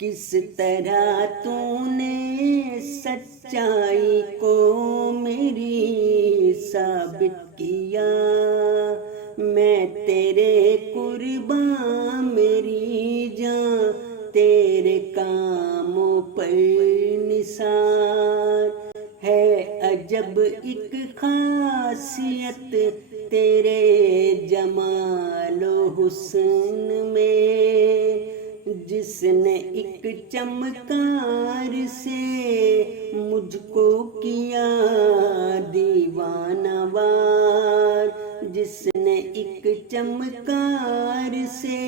کس طرح تو نے سچائی کو میری ثابت کیا، میں تیرے قربان میری جان تیرے کاموں پر نثار ہے۔ عجب ایک خاصیت تیرے جمال و حسن میں، جس نے ایک چمکار سے مجھ کو کیا دیوانہ وار، جس نے ایک چمکار سے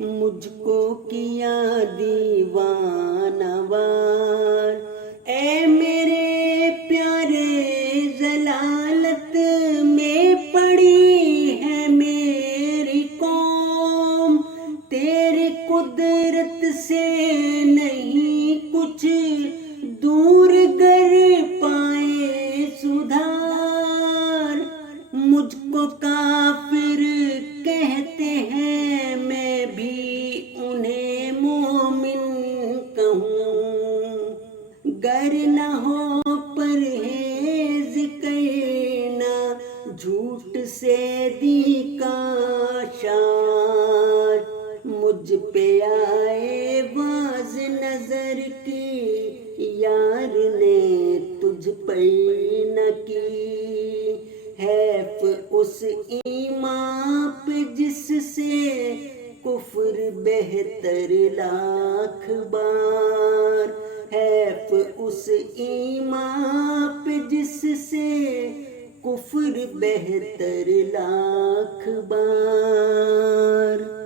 مجھ کو کیا دیوانہ وار۔ اے میرے پیارے ضلالت میں پڑی ہے میری قوم، تیرے قدرت سے نہیں کچھ دور گر پائے سدھار۔ مجھ کو کافر کہتے ہیں، میں بھی انہیں مومن کہوں، گر نہ ہو پرہیز کرنا جھوٹ سے دی کا شار۔ مجھ پہ آئے باز نظر کی یار نے تجھ پر نہ کی، حیف اس ایمان پہ جس سے کفر بہتر لاکھ بار، حیف اس ایمان پہ جس سے کفر بہتر لاکھ بار۔